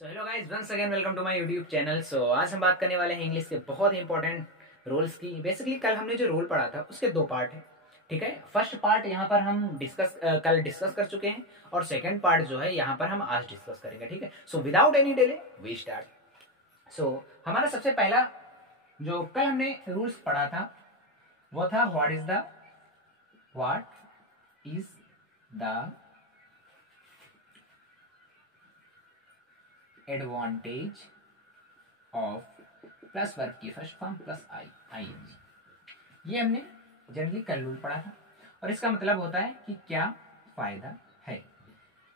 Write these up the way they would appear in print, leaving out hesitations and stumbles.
So hello guys, once again welcome to my YouTube channel. So आज हम बात करने वाले हैं इंग्लिश के बहुत ही इंपॉर्टेंट रोल्स की। बेसिकली कल हमने जो रोल पढ़ा था उसके दो पार्ट है, ठीक है। फर्स्ट पार्ट यहाँ पर हम कल डिस्कस कर चुके हैं और सेकंड पार्ट जो है यहाँ पर हम आज डिस्कस करेंगे, ठीक है। So without any delay we start. So हमारा सबसे पहला जो कल हमने रूल्स पढ़ा था वो था what is the advantage of plus verb की फर्स्ट फॉर्म प्लस आईएनजी। ये हमने जनरली कल रूल पढ़ा था और इसका मतलब होता है कि क्या फायदा है।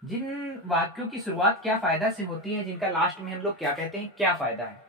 जिन वाक्यों की शुरुआत क्या फायदा से होती है, जिनका लास्ट में हम लोग क्या कहते हैं, क्या फायदा है।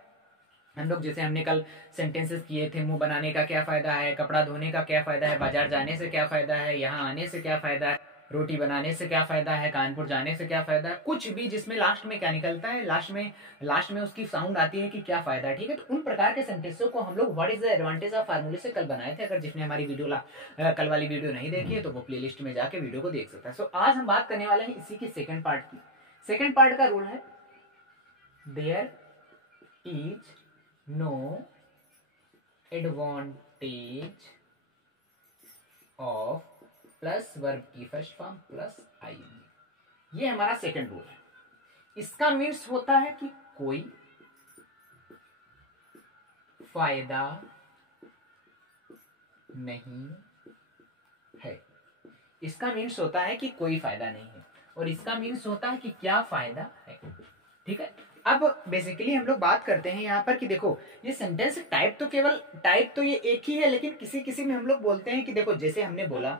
हम लोग जैसे हमने कल सेंटेंसेस किए थे, मुंह बनाने का क्या फायदा है, कपड़ा धोने का क्या फायदा है, बाजार जाने से क्या फायदा है, यहाँ आने से क्या फायदा है, रोटी बनाने से क्या फायदा है, कानपुर जाने से क्या फायदा है। कुछ भी जिसमें लास्ट में क्या निकलता है, लास्ट में उसकी साउंड आती है कि क्या फायदा है, ठीक है। तो उन प्रकार के सेंटेंसों को हम लोग what is the advantage of फार्मूले से कल बनाए थे। अगर जिसने हमारी कल वाली वीडियो नहीं देखी है तो वो प्लेलिस्ट में जाके वीडियो को देख सकता है। सो आज हम बात करने वाले हैं इसी की सेकंड पार्ट की। सेकंड पार्ट का रूल है there is no advantage of plus verb की फर्स्ट फॉर्म प्लस आईएनजी। ये हमारा सेकंड रूल है। इसका मीन्स होता है कि कोई फायदा नहीं है। इसका मीन्स होता है कि कोई फायदा नहीं है और इसका मीन्स होता है कि क्या फायदा है, ठीक है। अब बेसिकली हम लोग बात करते हैं यहाँ पर कि देखो ये सेंटेंस टाइप तो ये एक ही है, लेकिन किसी किसी में हम लोग बोलते हैं कि देखो जैसे हमने बोला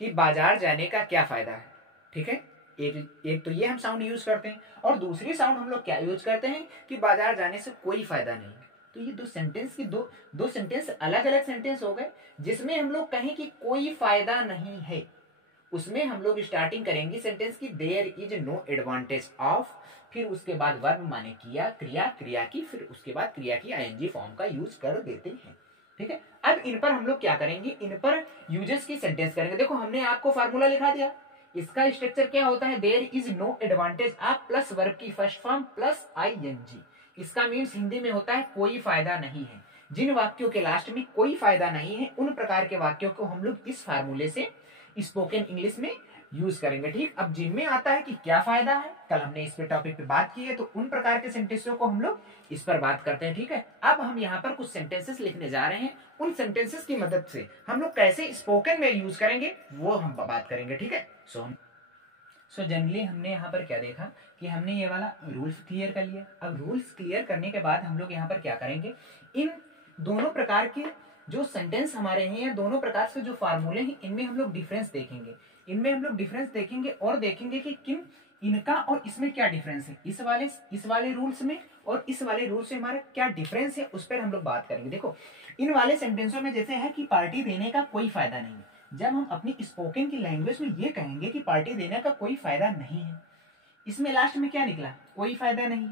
कि बाजार जाने का क्या फायदा है, ठीक है। एक तो ये हम साउंड यूज करते हैं और दूसरी साउंड हम लोग क्या यूज करते हैं कि बाजार जाने से कोई फायदा नहीं है। तो ये दो सेंटेंस अलग अलग सेंटेंस हो गए। जिसमें हम लोग कहें कि कोई फायदा नहीं है, उसमें हम लोग स्टार्टिंग करेंगे सेंटेंस की there is no advantage of, फिर उसके बाद वर्ब माने किया, क्रिया की, फिर उसके बाद क्रिया की आईएनजी फॉर्म का यूज कर देते हैं, ठीक है। अब इन पर हम लोग क्या करेंगे, इन पर यूजेस की सेंटेंस करेंगे। देखो हमने आपको फार्मूला लिखा दिया। इसका स्ट्रक्चर क्या होता है, there is no advantage of plus verb की फर्स्ट फॉर्म प्लस आईएनजी। इसका मीन्स हिंदी में होता है कोई फायदा नहीं है। जिन वाक्यों के लास्ट में कोई फायदा नहीं है उन प्रकार के वाक्यों को हम लोग इस फार्मूले से स्पोकन इंग्लिश में यूज करेंगे, ठीक। अब जिनमें आता है कि क्या फायदा है, कल हमने इस पे टॉपिक पे बात की है, तो उन प्रकार के सेंटेंसों को हम लोग इस पर बात करते हैं, ठीक है। अब हम यहाँ पर कुछ सेंटेंसेस लिखने जा रहे हैं। उन सेंटेंसेस की मदद से हम लोग कैसे स्पोकन में यूज करेंगे वो हम बात करेंगे, ठीक है। सो जनरली हमने यहाँ पर क्या देखा कि हमने ये वाला रूल्स क्लियर कर लिया। अब रूल्स क्लियर करने के बाद हम लोग यहाँ पर क्या करेंगे, इन दोनों प्रकार के जो सेंटेंस हमारे हैं या दोनों प्रकार से जो फार्मूले हैं इनमें हम लोग डिफरेंस देखेंगे और देखेंगे कि किन इनका और इसमें क्या डिफरेंस है। इस वाले रूल्स में और इस वाले रूल्स में हमारा क्या डिफरेंस है उस पर हम लोग बात करेंगे। देखो इन वाले सेंटेंसों में जैसे है कि पार्टी देने का कोई फायदा नहीं है। जब हम अपनी स्पोकन की लैंग्वेज में ये कहेंगे कि पार्टी देने का कोई फायदा नहीं है, इसमें लास्ट में क्या निकला, कोई फायदा नहीं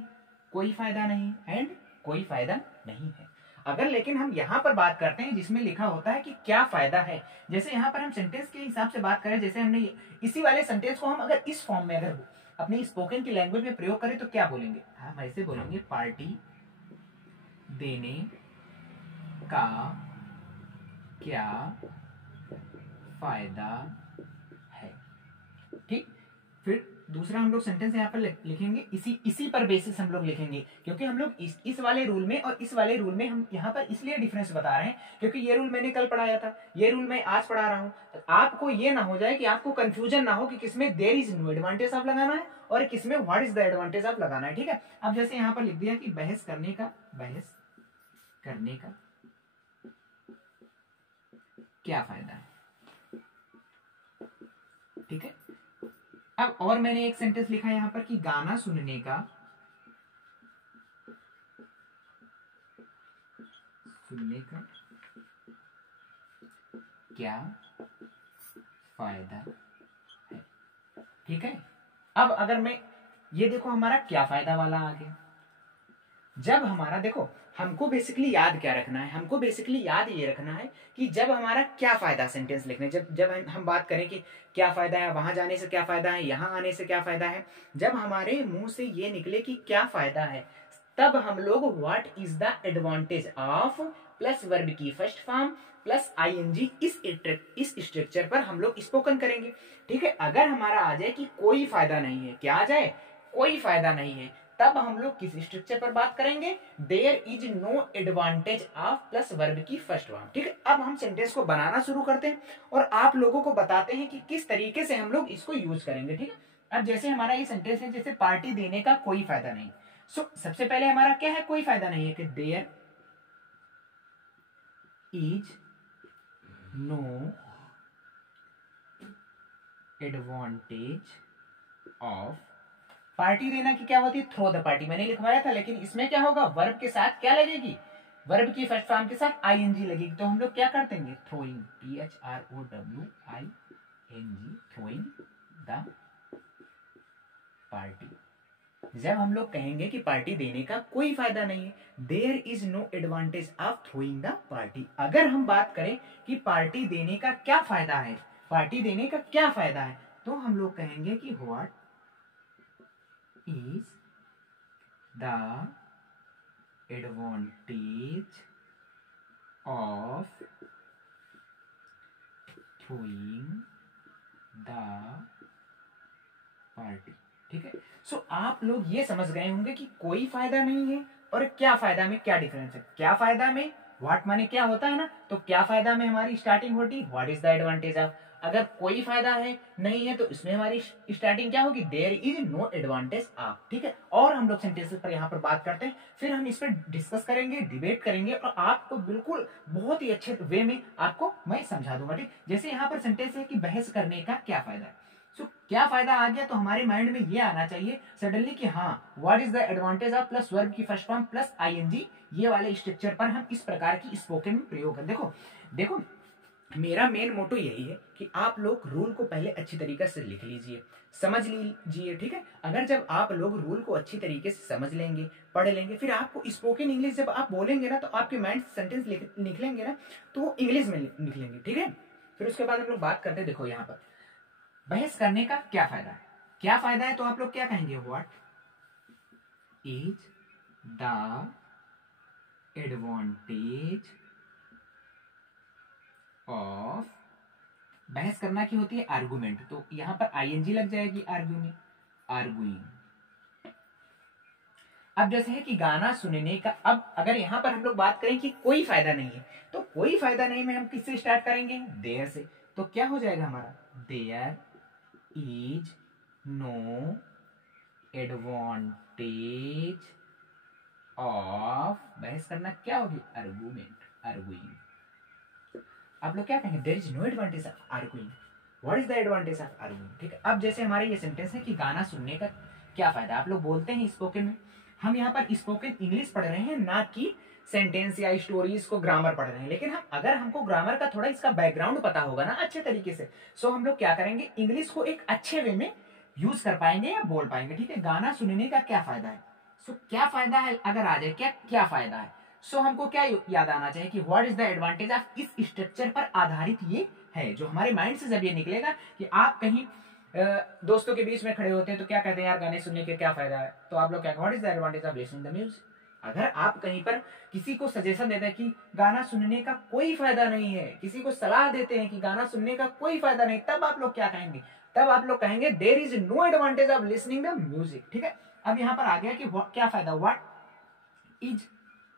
एंड कोई फायदा नहीं है। अगर लेकिन हम यहाँ पर बात करते हैं जिसमें लिखा होता है कि क्या फायदा है, जैसे यहाँ पर हम सेंटेंस के हिसाब से बात करें, जैसे हमने इसी वाले सेंटेंस को हम अगर इस फॉर्म में अगर अपनी स्पोकन की लैंग्वेज में प्रयोग करें तो क्या बोलेंगे, हम ऐसे बोलेंगे पार्टी देने का क्या फायदा है, ठीक। फिर दूसरा हम लोग सेंटेंस यहाँ पर लिखेंगे, इसी पर बेसिस हम लोग लिखेंगे, क्योंकि हम लोग इस वाले रूल में और इस वाले रूल में हम यहाँ पर इसलिए डिफरेंस बता रहे हैं क्योंकि ये रूल मैंने कल पढ़ाया था, ये रूल मैं आज पढ़ा रहा हूँ। आपको ये ना हो जाए कि आपको कंफ्यूजन ना हो कि किसमें there is no advantage of लगाना है और किसमें what is the advantage of लगाना है, ठीक है। अब जैसे यहाँ पर लिख दिया कि बहस करने का क्या फायदा है, ठीक है। अब और मैंने एक सेंटेंस लिखा है यहाँ पर कि गाना सुनने का क्या फायदा है, ठीक है। अब अगर मैं ये देखो हमारा क्या फायदा वाला आ गया, जब हमारा, देखो हमको बेसिकली याद क्या रखना है, हमको बेसिकली याद ये रखना है कि जब हमारा क्या फायदा सेंटेंस लिखने, जब जब हम बात करें कि क्या फायदा है, वहां जाने से क्या फायदा है, यहाँ आने से क्या फायदा है, जब हमारे मुंह से ये निकले कि क्या फायदा है, तब हम लोग what is the advantage of plus verb की फर्स्ट फॉर्म प्लस आईएनजी इस स्ट्रक्चर पर हम लोग स्पोकन करेंगे। ठीक है, अगर हमारा आ जाए कि कोई फायदा नहीं है, क्या आ जाए, कोई फायदा नहीं है, तब हम लोग किस स्ट्रक्चर पर बात करेंगे, there is no advantage of plus verb की फर्स्ट फॉर्म। ठीक है, अब हम सेंटेंस को बनाना शुरू करते हैं और आप लोगों को बताते हैं कि किस तरीके से हम लोग इसको यूज करेंगे। ठीक है, अब जैसे हमारा ये सेंटेंस है, जैसे पार्टी देने का कोई फायदा नहीं। सबसे पहले हमारा क्या है, कोई फायदा नहीं है, कि there is no advantage of, party देना की क्या होती है, थ्रो द पार्टी, मैंने लिखवाया था, लेकिन इसमें क्या होगा, वर्ब के साथ क्या लगेगी, वर्ब की फर्स्ट फॉर्म के साथ आईएनजी लगेगी, तो हम लोग क्या करते हैं, throwing, THROWING, throwing the party. जब हम लोग कहेंगे कि पार्टी देने का कोई फायदा नहीं है, there is no advantage of throwing the party. अगर हम बात करें कि पार्टी देने का क्या फायदा है, पार्टी देने का क्या फायदा है, तो हम लोग कहेंगे कि what is the advantage of throwing the party. ठीक है, सो आप लोग ये समझ गए होंगे कि कोई फायदा नहीं है और क्या फायदा में क्या डिफरेंस है। क्या फायदा में व्हाट माने क्या होता है ना, तो क्या फायदा में हमारी स्टार्टिंग होती what is the advantage of. अगर कोई फायदा है नहीं है तो इसमें हमारी स्टार्टिंग क्या होगी, there is no advantage of. ठीक है, और हम लोग सेंटेंसेस पर यहाँ पर बात करते हैं, फिर हम इस पर डिस्कस करेंगे, डिबेट करेंगे और आपको बिल्कुल बहुत ही अच्छे वे में आपको मैं समझा दूंगा। ठीक, जैसे यहाँ पर सेंटेंस है कि बहस करने का क्या फायदा है। क्या फायदा आ गया, तो हमारे माइंड में ये आना चाहिए सडनली कि हाँ, what is the advantage of plus verb की फर्स्ट फॉर्म प्लस आईएनजी, ये वाले स्ट्रक्चर पर हम इस प्रकार की स्पोकन में प्रयोग करें। देखो देखो मेरा मेन मोटो यही है कि आप लोग रूल को पहले अच्छी तरीके से लिख लीजिए, समझ लीजिए। ठीक है, अगर जब आप लोग रूल को अच्छी तरीके से समझ लेंगे, पढ़ लेंगे, फिर आपको स्पोकन इंग्लिश जब आप बोलेंगे ना, तो आपके माइंड सेंटेंस निकलेंगे ना, तो वो इंग्लिश में निकलेंगे। ठीक है, फिर उसके बाद हम लोग बात करते हैं, देखो यहाँ पर बहस करने का क्या फायदा है, क्या फायदा है, तो आप लोग क्या कहेंगे, what is the advantage of, बहस करना की होती है आर्गुमेंट, तो यहां पर आईएनजी लग जाएगी, आर्गुमेंट, आर्गुइंग। अब जैसे है कि गाना सुनने का, अब अगर यहां पर हम लोग बात करें कि कोई फायदा नहीं है, तो कोई फायदा नहीं में हम किससे स्टार्ट करेंगे, देयर से, तो क्या हो जाएगा हमारा, there is no advantage of, बहस करना क्या होगी, आर्गुमेंट, आर्गुइंग। आप लोग क्या कहेंगे, there is no advantage of arguing, what is the advantage of arguing. ठीक है, अब जैसे हमारे ये सेंटेंस है कि गाना सुनने का क्या फायदा, आप लोग बोलते हैं स्पोकन में, हम यहाँ पर स्पोकन इंग्लिश पढ़ रहे हैं, ना कि सेंटेंस या स्टोरीज को ग्रामर पढ़ रहे हैं। लेकिन हम अगर हमको ग्रामर का थोड़ा इसका बैकग्राउंड पता होगा ना अच्छे तरीके से, सो हम लोग क्या करेंगे, इंग्लिश को एक अच्छे वे में यूज कर पाएंगे या बोल पाएंगे। ठीक है, गाना सुनने का क्या फायदा है, सो क्या फायदा है अगर आ जाए, क्या क्या फायदा है, सो हमको क्या याद आना चाहिए कि what is the advantage of, इस स्ट्रक्चर पर आधारित ये है, जो हमारे माइंड से जब ये निकलेगा कि आप कहीं दोस्तों के बीच में खड़े होते हैं तो क्या कहते हैं, यार गाने सुनने के क्या फायदा है, तो आप लोग क्या, what is the advantage of listening the music. अगर आप कहीं पर किसी को सजेशन देते हैं कि गाना सुनने का कोई फायदा नहीं है, किसी को सलाह देते हैं कि गाना सुनने का कोई फायदा नहीं, तब आप लोग क्या कहेंगे, तब आप लोग कहेंगे there is no advantage of listening the music. ठीक है, अब यहाँ पर आ गया कि क्या फायदा, व्हाट इज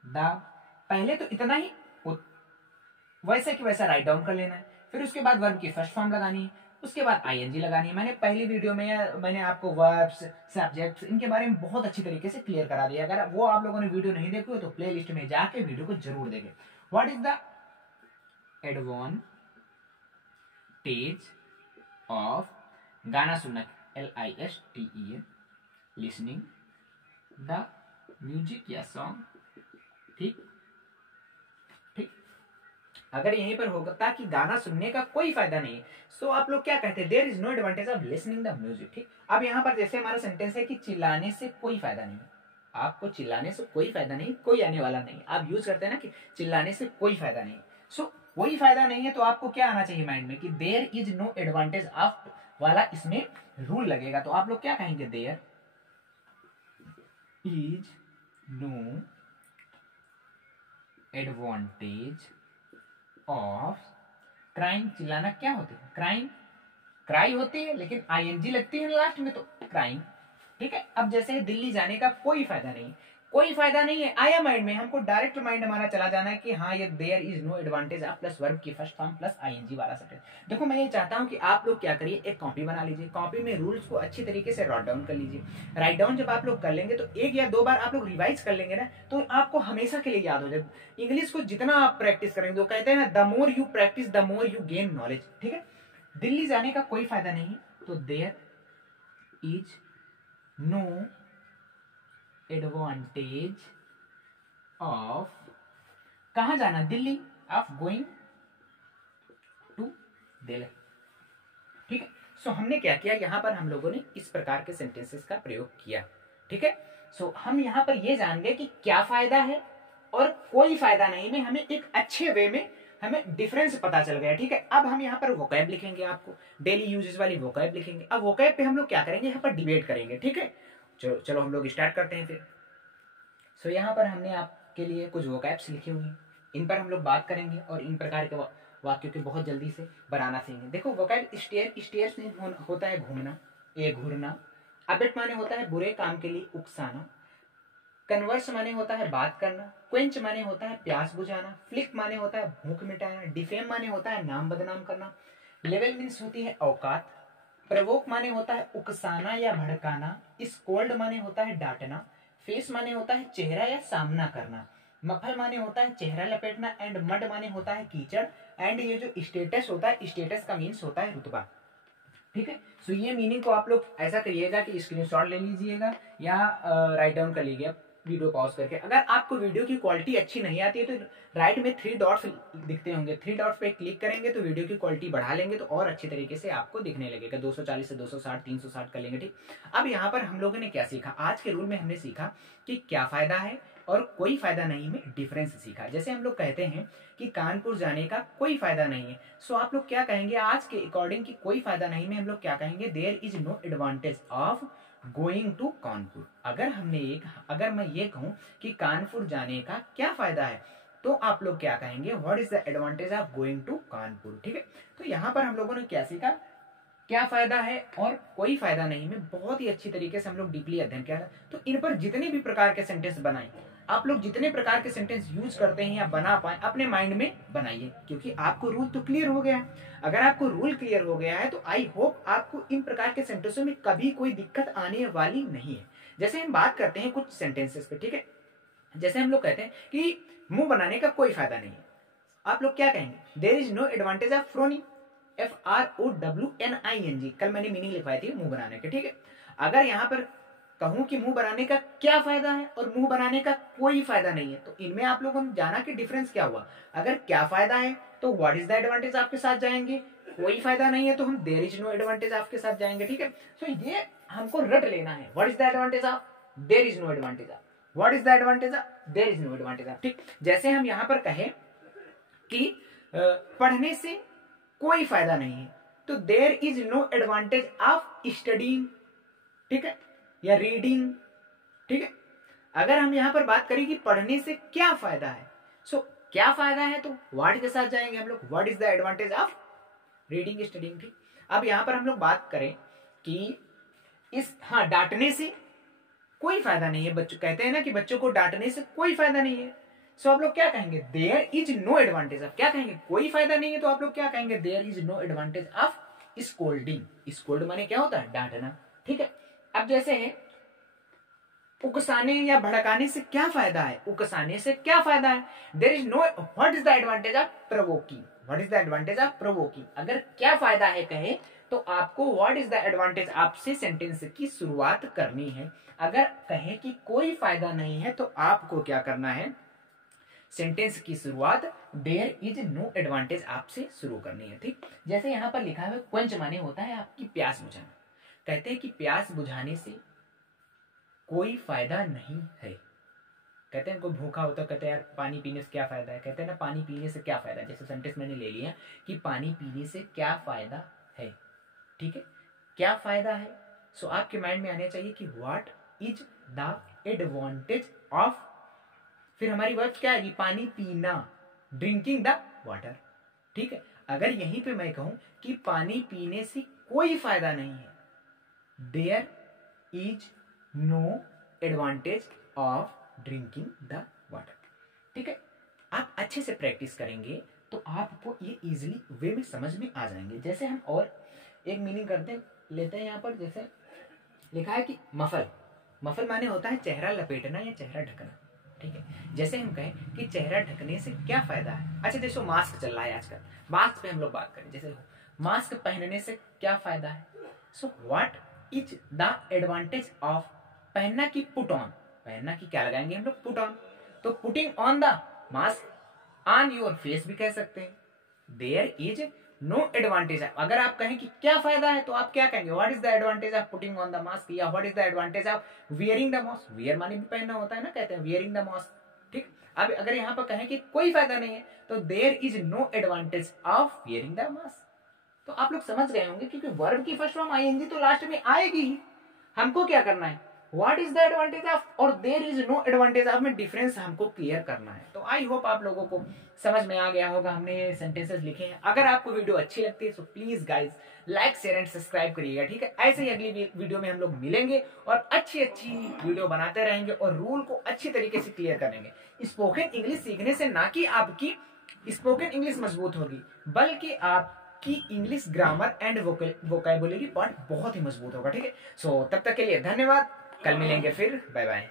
द, पहले तो इतना ही वैसे कि वैसा राइट डाउन कर लेना है, फिर उसके बाद वर्ब की फर्स्ट फॉर्म लगानी है, उसके बाद आईएनजी लगानी है। मैंने पहली वीडियो में मैंने आपको वर्ब्स, सब्जेक्ट्स, इनके बारे में बहुत अच्छी तरीके से क्लियर करा दिया। अगर वो आप लोगों ने वीडियो नहीं देखी हो तो प्ले लिस्ट में जाके वीडियो को जरूर देखें। What is the advantage of गाना सुनना, LISTEN, लिसनिंग द म्यूजिक या सॉन्ग। ठीक, अगर यहीं पर होता कि गाना सुनने का कोई फायदा नहीं, सो आप लोग क्या कहते हैं, there is no advantage of listening the music. ठीक, अब यहाँ पर जैसे हमारा सेंटेंस है कि चिल्लाने से कोई फायदा नहीं, आपको चिल्लाने से कोई फायदा नहीं, कोई आने वाला नहीं। आप यूज करते हैं ना कि चिल्लाने से कोई फायदा नहीं, सो कोई फायदा नहीं है, तो आपको क्या आना चाहिए माइंड में कि there is no advantage of वाला इसमें रूल लगेगा। तो आप लोग क्या कहेंगे, there is no advantage of crime. चिल्लाना क्या होती है, क्राइम, क्राई होती है लेकिन आईएनजी लगती है लास्ट में, तो क्राइम। ठीक है, अब जैसे दिल्ली जाने का कोई फायदा नहीं, कोई फायदा नहीं है, आया माइंड में, हमको डायरेक्ट माइंड हमारा चला जाना है कि हाँ ये there is no advantage of plus verb की फर्स्ट फॉर्म प्लस आईएनजी वाला सेंटेंस। देखो मैं ये चाहता हूँ कि आप लोग क्या करिए, एक कॉपी बना लीजिए, कॉपी में रूल्स को अच्छी तरीके से राइट डाउन कर लीजिए। राइट डाउन जब आप लोग कर लेंगे तो एक या दो बार आप लोग रिवाइज कर लेंगे ना, तो आपको हमेशा के लिए याद हो जाए। इंग्लिश को जितना आप प्रैक्टिस करेंगे, तो कहते हैं ना the more you practice the more you gain knowledge. ठीक है, दिल्ली जाने का कोई फायदा नहीं, तो there is no advantage of कहां जाना, Delhi, of going to Delhi. ठीक है, सो हमने क्या किया, यहां पर हम लोगों ने इस प्रकार के सेंटेंसेस का प्रयोग किया। ठीक है, सो हम यहां पर ये जान गए कि क्या फायदा है और कोई फायदा नहीं में हमें एक अच्छे वे में हमें डिफरेंस पता चल गया। ठीक है, अब हम यहाँ पर वोकैब लिखेंगे, आपको डेली यूजेस वाली वोकैब लिखेंगे। अब वोकैब पे हम लोग क्या करेंगे, यहाँ पर डिबेट करेंगे। ठीक है, चलो चलो हम लोग स्टार्ट करते हैं फिर। सो यहाँ पर हमने आपके लिए कुछ वोकैब्स लिखे हुए हैं, इन पर हम लोग बात करेंगे और इन प्रकार के वाक्यों के बहुत जल्दी से बनाना सीखेंगे। देखो वोकैब स्टेयर, स्टेयर से होता है घूमना, ये घूरना। अबेट माने होता है बुरे काम के लिए उकसाना। कन्वर्स माने होता है बात करना। क्वेंच माने होता है प्यास बुझाना। फ्लिक माने होता है भूख मिटाना। डिफेम माने होता है नाम बदनाम करना। लेवल मीन्स होती है औकात। प्रवोक माने होता है उकसाना या भड़काना। स्कोल्ड माने होता है डांटना। फेस माने होता है चेहरा या सामना करना। मफल माने होता है चेहरा लपेटना। एंड मड माने होता है कीचड़। एंड ये जो स्टेटस होता है, स्टेटस का मीन्स होता है रुतबा। ठीक है, सो ये मीनिंग को आप लोग ऐसा करिएगा कि स्क्रीनशॉट ले लीजिएगा या राइट डाउन कर लीजिएगा वीडियो पॉज करके। अगर आपको वीडियो की क्वालिटी अच्छी नहीं आती है तो राइट में 3 डॉट्स दिखते होंगे, 3 डॉट्स पे क्लिक करेंगे तो वीडियो की क्वालिटी बढ़ा लेंगे तो और अच्छी तरीके से आपको दिखने लगेगा। 240 से 260 360 कर लेंगे। ठीक, अब यहाँ पर हम लोगों ने क्या सीखा, आज के रूल में हमने सीखा कि क्या फायदा है और कोई फायदा नहीं में डिफरेंस सीखा। जैसे हम लोग कहते हैं कि कानपुर जाने का कोई फायदा नहीं है, सो आप लोग क्या कहेंगे आज के अकॉर्डिंग कि कोई फायदा नहीं में हम लोग क्या कहेंगे, there is no advantage of going to Kanpur. अगर मैं ये कहूं कि कानपुर जाने का क्या फायदा है, तो आप लोग क्या कहेंगे, what is the advantage of going to Kanpur. ठीक है, तो यहाँ पर हम लोगों ने क्या सीखा, क्या फायदा है और कोई फायदा नहीं में बहुत ही अच्छी तरीके से हम लोग डीपली अध्ययन किया। तो इन पर जितने भी प्रकार के सेंटेंस बनाए, आप लोग जितने प्रकार के सेंटेंस यूज करते हैं या बना पाए अपने माइंड में बनाइए, क्योंकि आपको रूल तो क्लियर हो गया है। अगर आपको रूल क्लियर हो गया है तो आई होप आपको इन प्रकार के सेंटेंसों में कभी कोई दिक्कत आने वाली नहीं है। जैसे हम बात करते हैं कुछ सेंटेंसेस पे, ठीक है, जैसे हम लोग कहते हैं कि मुंह बनाने का कोई फायदा नहीं है, आप लोग क्या कहेंगे, there is no advantage of frowning, FROWNING। कल मैंने मीनिंग लिखवाई थी मुंह बनाने के। ठीक है, अगर यहाँ पर कहूं कि मुंह बनाने का क्या फायदा है और मुंह बनाने का कोई फायदा नहीं है, तो इनमें आप लोगों ने जाना कि डिफरेंस क्या हुआ। अगर क्या फायदा है तो व्हाट इज द एडवांटेज आपके साथ जाएंगे, कोई फायदा नहीं है तो हम देयर इज नो एडवांटेज आपके साथ जाएंगे। ठीक है, तो ये हमको रट लेना है, what is the advantage of, there is no advantage of, what is the advantage of, there is no advantage of. ठीक, जैसे हम यहाँ पर कहें कि पढ़ने से कोई फायदा नहीं है, तो there is no advantage of studying, ठीक है, या रीडिंग। ठीक है, अगर हम यहां पर बात करें कि पढ़ने से क्या फायदा है, सो क्या फायदा है तो व्हाट के साथ जाएंगे हम लोग, what is the advantage of reading studying. ठीक, अब यहां पर हम लोग बात करें कि इस डांटने से कोई फायदा नहीं है, बच्चों कहते हैं ना कि बच्चों को डांटने से कोई फायदा नहीं है, सो आप लोग क्या कहेंगे, there is no advantage of, क्या कहेंगे, कोई फायदा नहीं है, तो आप लोग क्या कहेंगे, there is no advantage of scolding. Scold माने क्या होता है, डांटना। ठीक है, अब जैसे है उकसाने या भड़काने से क्या फायदा है, उकसाने से क्या फायदा है, there is no, what is the advantage of provoking, what is the advantage of provoking. अगर क्या फायदा है कहे तो आपको व्हाट इज द एडवांटेज आपसे सेंटेंस की शुरुआत करनी है। अगर कहे कि कोई फायदा नहीं है तो आपको क्या करना है, सेंटेंस की शुरुआत देयर इज नो एडवांटेज आपसे शुरू करनी है। ठीक, जैसे यहां पर लिखा है क्वेंच माने होता है आपकी प्यास बुझाना, कहते हैं कि प्यास बुझाने से कोई फायदा नहीं है। कहते हैं कोई भूखा होता है, कहते हैं यार पानी पीने से क्या फायदा है, कहते हैं ना पानी पीने से क्या फायदा है, जैसे सेंटेंस मैंने ले लिया कि पानी पीने से क्या फायदा है। ठीक है, क्या फायदा है। सो आपके माइंड में आने चाहिए कि what is the advantage of, फिर हमारी वर्ब क्या आएगी, पानी पीना, ड्रिंकिंग द वाटर। ठीक है, अगर यहीं पे मैं कहूं कि पानी पीने से कोई फायदा नहीं है, there is no advantage of drinking the water. ठीक है, आप अच्छे से प्रैक्टिस करेंगे तो आपको ये इजीली वे में समझ में आ जाएंगे। जैसे हम और एक मीनिंग करते लेते हैं यहाँ पर, जैसे लिखा है कि मफल, मफल माने होता है चेहरा लपेटना या चेहरा ढकना। ठीक है, जैसे हम कहें कि चेहरा ढकने से क्या फायदा है। अच्छा जैसे मास्क चल रहा है आजकल, मास्क पे हम लोग बात करें, जैसे मास्क पहनने से क्या फायदा है। So what is the advantage of, पहनना की पुट ऑन, पहनना की क्या लगाएंगे हम लोग, पुट ऑन। तो putting on the mask on your face भी कह सकते हैं। There is no advantage. अगर आप कहें कि क्या फायदा है तो आप क्या कहेंगे, what is the advantage of putting on the mask, या what is the advantage of wearing the mask. Wear माने भी पहनना होता है ना, कहते हैं वियरिंग द मास्क। ठीक, अब अगर यहाँ पर कहें कि कोई फायदा नहीं है तो there is no advantage of wearing the mask. तो आप लोग समझ गए होंगे, क्योंकि वर्ब की फर्स्ट फॉर्म आईएनजी तो लास्ट में आएगी ही। हमको क्या करना है, what is the advantage of और there is no advantage of में डिफरेंस हमको क्लियर करना है। तो आई होप आप लोगों को समझ में आ गया होगा, हमने ये सेंटेंसेस लिखे हैं। अगर आपको वीडियो अच्छी लगती है तो please guys like share and subscribe करिएगा। ठीक है, ऐसे ही अगली वीडियो में हम लोग मिलेंगे और अच्छी अच्छी वीडियो बनाते रहेंगे और रूल को अच्छी तरीके से क्लियर करेंगे। स्पोकन इंग्लिश सीखने से ना कि आपकी स्पोकन इंग्लिश मजबूत होगी, बल्कि आपकी English grammar and vocabulary part बहुत ही मजबूत होगा। ठीक है, सो तब तक के लिए धन्यवाद, कल मिलेंगे फिर, बाय बाय।